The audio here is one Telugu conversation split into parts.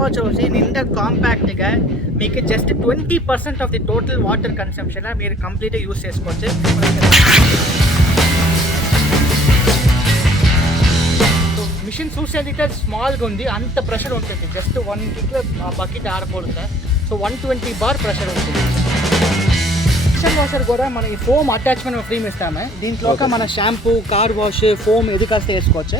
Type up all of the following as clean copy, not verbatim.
వాషర్ వచ్చి నిండా కాంపాక్ట్గా మీకు just 20% of the total water consumption మీరు కంప్లీట్గా యూస్ చేసుకోవచ్చు. మిషన్ చూసేది స్మాల్గా ఉంది, అంత ప్రెషర్ ఉంటుంది. జస్ట్ 1 కిక్లో ఆ బకెట్ ఆరిపోతుంది. సో 120 బార్ ప్రెషర్ ఉంటుంది. మిషన్ వాషర్ కూడా మన ఈ ఫోమ్ అటాచ్మెంట్ ఫ్రీ ఇస్తాము. దీంట్లో మన షాంపూ, కార్ వాష్, ఫోమ్ ఎది కాస్త వేసుకోవచ్చు.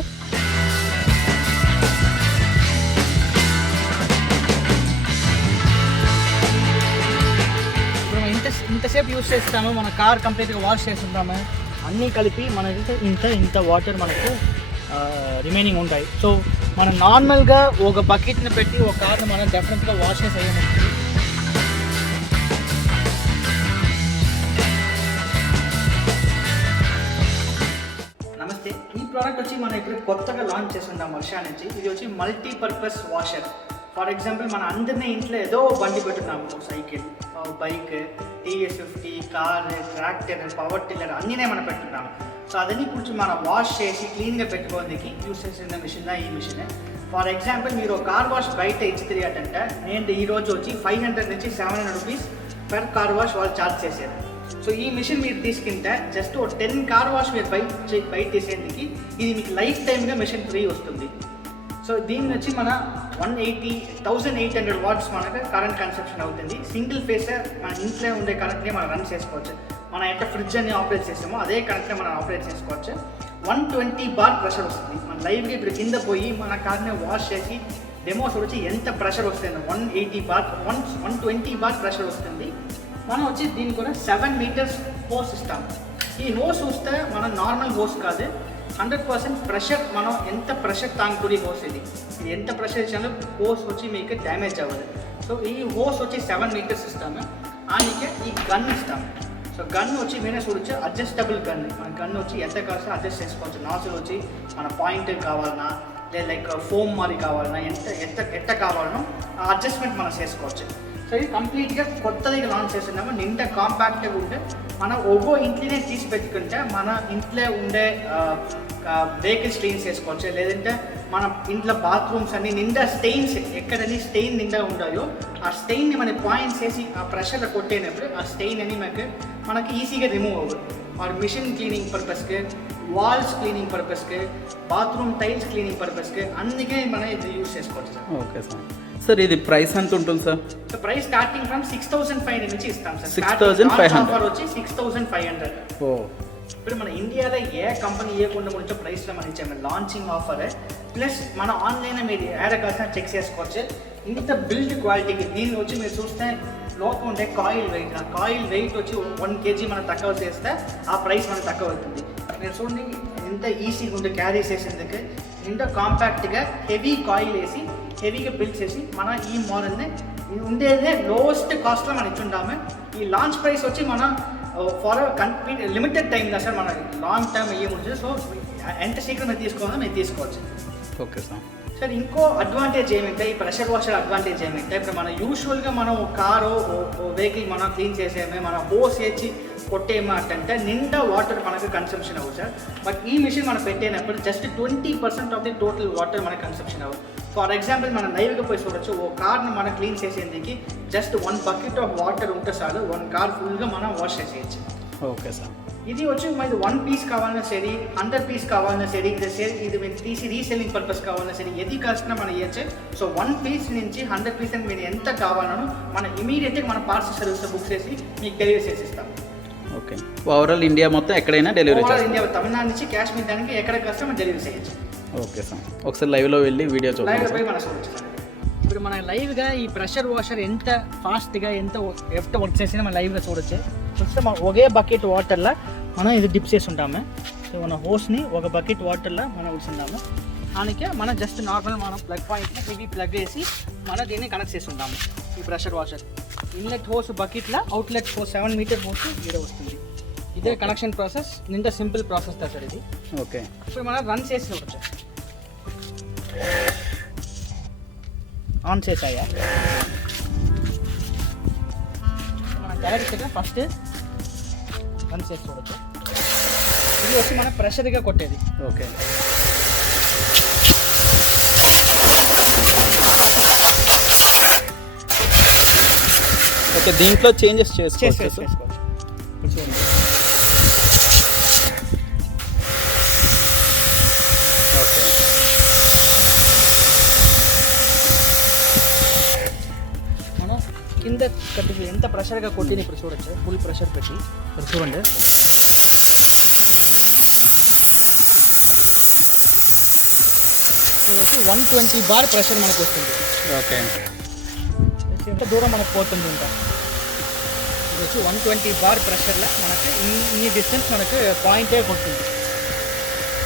ఇప్పుడు మనం ఇంతసేపు యూస్ చేస్తాము, మన కార్ కంప్లీట్గా వాష్ చేస్తుంటాము. అన్నీ కలిపి మనకి ఇంత వాటర్ మనకు రిమైనింగ్ ఉంటాయి. సో మనం నార్మల్గా ఒక బకెట్ని పెట్టి ఒక కార్ని మనం డెఫినెట్గా వాష్ చేసేయము. నమస్తే, ఈ ప్రోడక్ట్ వచ్చి మనం ఇప్పుడు కొత్తగా లాంచ్ చేస్తున్నాం వర్షా నుంచి. ఇది వచ్చి మల్టీపర్పస్ వాషర్. ఫర్ ఎగ్జాంపుల్ మన అందరినీ ఇంట్లో ఏదో బండి పెట్టున్నాము, cycle, bike, TVS 50, car, tractor, power tiller అన్నీనే మనం పెట్టున్నాము. సో అదన్నీ కొంచెం మనం వాష్ చేసి క్లీన్గా పెట్టుకోవడానికి యూస్ చేసిన మిషన్ ఈ మిషన్. ఫర్ ఎగ్జాంపుల్ మీరు కార్ వాష్ బయట ఇచ్చి తిరిగేటంటే నేను ఈరోజు వచ్చి 500 నుంచి 700 రూపీస్ పర్ కార్ వాష్ వాళ్ళు ఛార్జ్ చేశారు. సో ఈ మిషన్ మీరు తీసుకుంటే జస్ట్ 10 కార్ వాష్ మీరు బయట తీసేందుకు ఇది మీకు లైఫ్ టైమ్గా మిషన్ ఫ్రీ వస్తుంది. సో దీన్ని వచ్చి మన 1800 వాట్స్ మనకు కరెంట్ కన్సంప్షన్ అవుతుంది. సింగిల్ ఫేస్ మన ఇంట్లో ఉండే కరెంట్ని మనం రన్ చేసుకోవచ్చు. మనం ఎంత ఫ్రిడ్జ్ అని ఆపరేట్ చేస్తామో అదే కరెంట్ని మనం ఆపరేట్ చేసుకోవచ్చు. 120 బార్ ప్రెషర్ వస్తుంది. మన లైవ్గా ఇప్పుడు కింద పోయి మన కార్ని వాష్ చేసి డెమోస్ వచ్చి ఎంత ప్రెషర్ వస్తుంది, 180 బార్ 120 బార్ ప్రెషర్ వస్తుంది. మనం వచ్చి దీనికి కూడా 7 మీటర్స్ హోస్ ఇస్తాం. ఈ హోస్ చూస్తే మనం నార్మల్ హోస్ కాదు, 100% ప్రెషర్. మనం ఎంత ప్రెషర్ తాంగుతుంది హోస్ ఇది ఎంత ప్రెషర్ ఇచ్చినా హోస్ వచ్చి మీకు డ్యామేజ్ అవ్వదు. సో ఈ హోస్ వచ్చి 7 మీటర్స్ ఇస్తాము. అందుకే ఈ గన్ ఇస్తాము. సో గన్ వచ్చి మీరే చూడొచ్చు, అడ్జస్టబుల్ గన్. మన గన్ వచ్చి ఎంత కావాల్సిన అడ్జస్ట్ చేసుకోవచ్చు. నాసులు వచ్చి మన పాయింట్ కావాలన్నా లేదా లైక్ ఫోమ్ మరి కావాలన్నా ఎంత కావాలనో ఆ అడ్జస్ట్మెంట్ మనం చేసుకోవచ్చు. సో ఇది కంప్లీట్గా కొత్తదిగా లాంచ్ చేస్తున్నాము. నిండా కాంపాక్ట్గా ఉంటే మనం ఒక్కో ఇంట్లోనే తీసి పెట్టుకుంటే మన ఇంట్లో ఉండే వెహికల్స్ క్లీన్ చేసుకోవచ్చు. లేదంటే మన ఇంట్లో బాత్రూమ్స్ అన్ని నిండా స్టెయిన్స్, ఎక్కడని స్టెయిన్ నిండా ఉంటాయో ఆ స్టెయిన్ని మన పాయింట్స్ వేసి ఆ ప్రెషర్లో కొట్టేటప్పుడు ఆ స్టెయిన్ అని మనకి ఈజీగా రిమూవ్ అవ్వదు. और మిషన్ క్లీనింగ్ పర్పస్కి, వాల్స్ క్లీనింగ్ పర్పస్కి, బాత్రూమ్ టైల్స్ క్లీనింగ్ పర్పస్కి అందుకే మనం ఇది యూస్ చేసుకోవచ్చు సార్. Okay sir. సార్ ఇది ప్రైస్ ఎంత ఉంటుంది sir? So price starting from 6500 నుంచి ఇస్తాం సార్. 6500 ఆఫర్ వచ్చి 6500. ఓ ఇప్పుడు మన ఇండియాలో ఏ కంపెనీ ఇవ్వకుండా కొంచెం ప్రైస్లో మనం ఇచ్చాము లాంచింగ్ ఆఫర్. ప్లస్ మన ఆన్లైన్ మీరు యాడ్ కాల్సిన చెక్ చేసుకోవచ్చు. ఇంత బిల్డ్ క్వాలిటీకి దీన్ని వచ్చి మీరు చూస్తే లోపల ఉండే కాయిల్ వెయిట్ వచ్చి 1 kg మనం తక్కువ చేస్తే ఆ ప్రైస్ మనకు తక్కువ అవుతుంది. మీరు చూడండి ఇంత ఈజీగా ఉండే క్యారీ చేసేందుకు ఇంత కాంపాక్ట్గా హెవీ కాయిల్ వేసి హెవీగా బిల్డ్ చేసి మన ఈ మోడల్ని ఉండేదే లోయెస్ట్ కాస్ట్లో మనం ఇచ్చుంటాము. ఈ లాంచ్ ప్రైస్ వచ్చి మన ఫర్ కంప్లీట్ లిమిటెడ్ టైం కదా సార్, మన లాంగ్ టైం ఏముంటుంది. సో ఎంత శీఘ్రం మీరు తీసుకోవాలో మీరు తీసుకోవచ్చు. Okay sir. సార్ ఇంకో అడ్వాంటేజ్ ఏమిటంటే ఈ ప్రెషర్ వాషర్ అడ్వాంటేజ్ ఏమిటంటే ఇప్పుడు మనం యూజువల్గా మనం కారు వెహికల్ మనం క్లీన్ చేసేమే మన హోస్ వేసి కొట్టేమంటే నిండా వాటర్ మనకు కన్సంప్షన్ అవ్వదు సార్. బట్ ఈ మిషన్ మనం పెట్టేటప్పుడు just 20% of the total water మనకు కన్సంప్షన్ అవ్వదు. ఫర్ ఎగ్జాంపుల్ మనం లైవ్గా పోయి చూడొచ్చు, ఓ కార్ని మనం క్లీన్ చేసేందుకు జస్ట్ 1 బకెట్ ఆఫ్ వాటర్ ఉంటే చాలు 1 కార్ ఫుల్గా మనం వాష్ చేసేయచ్చు. Okay sir. ఇది వచ్చి మనకి 1 పీస్ కావాలన్నా సరే, 100 పీస్ కావాలన్నా సరే, ఇది మీరు తీసి రీసెల్లింగ్ పర్పస్ కావాలన్నా సరే, ఎది కాస్ట్నా మనం ఇవ్వచ్చు. సో 1 పీస్ నుంచి 100 పీస్ అని మీరు ఎంత కావాలనో మనం ఇమీడియట్గా మన పార్సల్ సర్వీస్ బుక్ చేసి మీకు డెలివరీ చేసిస్తాం. ఓకే. ఓవరాల్ ఇండియా మొత్తం ఎక్కడైనా డెలివరీ చేస్తాం. ఇండియా తమిళనాడు నుంచి కాశ్మీర్ దానికి ఎక్కడ కాస్త మనం డెలివరీ చేయొచ్చు. Okay sir. ఒకసారి లైవ్లో వెళ్ళి వీడియో చూద్దాం. లైవ్లో పోయి మనం చూడొచ్చు సార్. ఇప్పుడు మన లైవ్గా ఈ ప్రెషర్ వాషర్ ఎంత ఫాస్ట్గా ఎంత వర్క్ చేసినా మనం లైవ్గా చూడొచ్చు. చూస్తే మనం ఒకే బకెట్ వాటర్లో మనం ఇది డిప్ చేసి ఉంటాము. సో మన హోస్ని ఒక బకెట్ వాటర్లో మనం ఉంచుంటాము. దానికే మనం జస్ట్ నార్మల్ మనం ప్లగ్ పాయింట్ని హెవీ ప్లగ్ వేసి మనం దీన్ని కనెక్ట్ చేసి ఉంటాము. ఈ ప్రెషర్ వాషర్ ఇన్లెట్ హోస్ బకెట్లో, అవుట్లెట్ హోస్ 7 మీటర్ హోస్ ఇదే వస్తుంది. ఇదే కనెక్షన్ ప్రాసెస్. నిండా సింపుల్ ప్రాసెస్ సార్ ఇది. ఓకే. ఇప్పుడు మనం రన్ చేసి చూడొచ్చు. ఆన్ చేసాయా మనం డైరెక్ట్గా ఫస్ట్ రన్ చేసి చూడొచ్చు. ఇది వచ్చి మనం ప్రెషర్గా కొట్టేది. ఓకే. ఓకే, దీంట్లో చేంజెస్ చేసుకోవచ్చు. చేసుకోవచ్చు. ఇప్పుడు చూడండి, ఓకే, మనం కింద కట్టి ఎంత ప్రెషర్గా కొట్టింది ఇప్పుడు చూడొచ్చు. ఫుల్ ప్రెషర్ పెట్టి ఇప్పుడు చూడండి, ఇది వచ్చి 120 బార్ ప్రెషర్ మనకు వస్తుంది. ఓకే, ఎంత దూరం మనకు పోతుంది ఇంకా. ఇది వచ్చి 120 బార్ ప్రెషర్లో మనకి ఇన్ని డిస్టెన్స్ మనకు పాయింటే కొడుతుంది.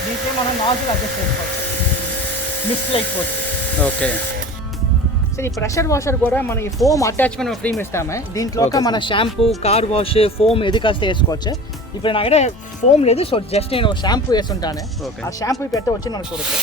దీంట్లో మనం నాజిల్ అడ్జస్ట్ చేసుకోవచ్చు, మిస్ అయిపోతుంది. ఓకే. సో ఈ ప్రెషర్ వాషర్ కూడా మన ఈ ఫోమ్ అటాచ్మెంట్ ఫ్రీ ఇస్తాము. దీంట్లో మన షాంపూ, కార్ వాష్, ఫోమ్ ఎది కాస్త వేసుకోవచ్చు. ఇప్పుడు నా దగ్గర ఫోమ్ లేదు, సో జస్ట్ నేను షాంపూ వేస్తుంటాను. ఆ షాంపూ పెడితే వచ్చి మనకు చూడొచ్చు.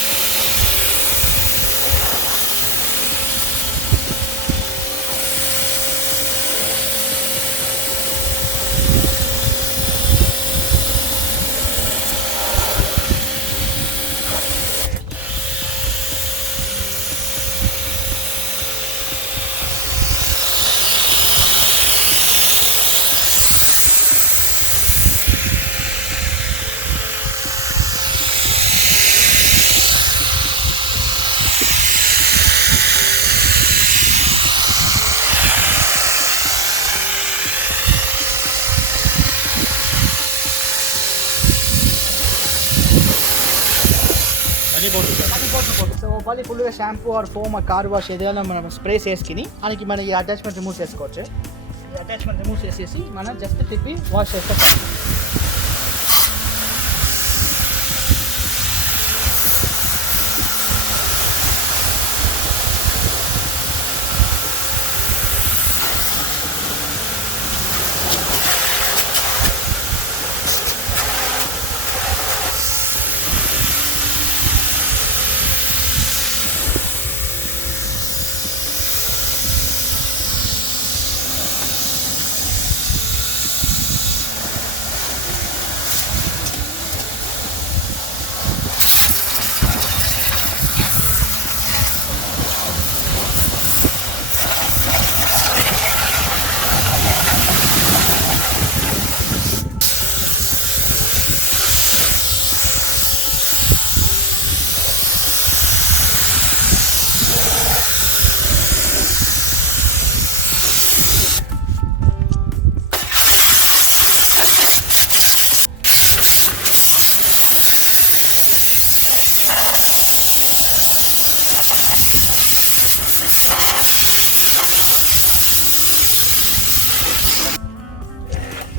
సో మళ్ళీ ఫుల్గా shampoo or foam car wash ఏదైనా మనం స్ప్రే చేసుకుని దానికి మనం ఈ అటాచ్మెంట్ రిమూవ్ చేసుకోవచ్చు. ఈ అటాచ్మెంట్ రిమూవ్ చేసేసి మనం జస్ట్ తిప్పి వాష్ చేస్తాం.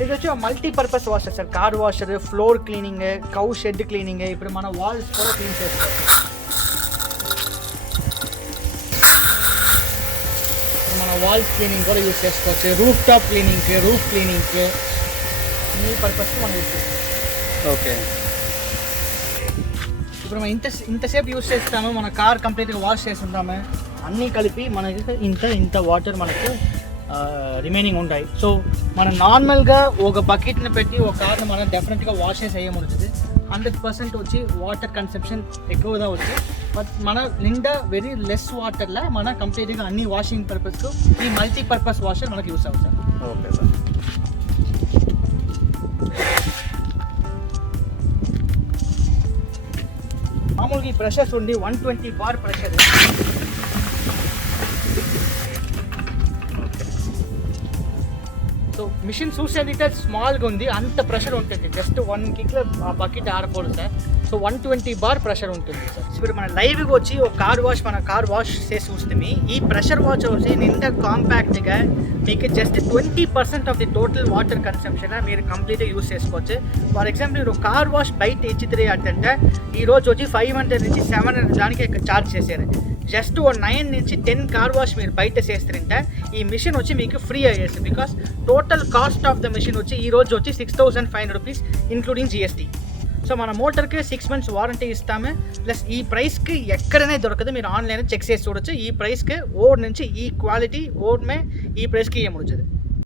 ఇది వచ్చి multipurpose washer sir. Car washer, floor cleaning, cow shed cleaning, ఇప్పుడు మన వాల్స్ కూడా క్లీన్ చేసుకోవచ్చు. మన వాల్స్ క్లీనింగ్ కూడా యూజ్ చేసుకోవచ్చు. Roof top cleaning, roof cleaning, ఈ పర్పస్ మనం యూజ్ చేసుకోవచ్చు. ఓకే. ఇప్పుడు మనం ఇంతసేపు యూజ్ చేస్తాము, మన కార్ కంప్లీట్గా వాష్ చేస్తుంటాము, అన్నీ కలిపి మనకి ఇంత వాటర్ మనకు రిమైనింగ్ ఉంటాయి. సో మనం నార్మల్గా ఒక బకెట్ని పెట్టి ఒక కార్ని మనం డెఫినెట్గా వాష్ చేయముడుతుంది. 100% వచ్చి వాటర్ కన్సంప్షన్ ఎక్కువగా వచ్చి, బట్ మన నిండా వెరీ లెస్ వాటర్లో మన కంప్లీట్గా అన్ని వాషింగ్ పర్పస్కు ఈ మల్టీపర్పస్ వాషర్ మనకు యూస్ అవుతుంది. Okay sir. మామూలుగా ఈ ప్రెషర్స్ ఉండి 120 బార్ ప్రెషర్. సో మిషన్ చూసేది స్మాల్గా ఉంది, అంత ప్రెషర్ ఉంటుంది. జస్ట్ 1 కిక్లో ఆ బకెట్ ఆడకూడదు సార్. సో 120 బార్ ప్రెషర్ ఉంటుంది సార్. ఇప్పుడు మన లైవ్గా వచ్చి ఒక కార్ వాష్ చేసి చూస్తే ఈ ప్రెషర్ వాష్ వచ్చి నిండా కాంపాక్ట్గా మీకు just 20% of the total water consumption మీరు కంప్లీట్గా యూస్ చేసుకోవచ్చు. ఫర్ ఎగ్జాంపుల్ మీరు కార్ వాష్ బయట ఇచ్చితే అంటే ఈరోజు వచ్చి 500 నుంచి 700 దానికి ఛార్జ్ చేశారు. జస్ట్ 9 నుంచి 10 కార్ వాష్ మీరు బయట చేస్తారంటే ఈ మిషన్ వచ్చి మీకు ఫ్రీ అయ్యేస్తుంది. Because total cost of the machine వచ్చి ఈరోజు వచ్చి 6,500 రూపీస్ ఇంక్లూడింగ్ GST. సో మన మోటార్కి 6 months వారంటీ ఇస్తాము. ప్లస్ ఈ ప్రైస్కి ఎక్కడనే దొరకదు, మీరు ఆన్లైన్ చెక్ చేసి చూడొచ్చు. ఈ ప్రైస్కి ఓడ్ నుంచి ఈ క్వాలిటీ ఓడ్ మే ఈ ప్రైస్కి ఏముంటుంది.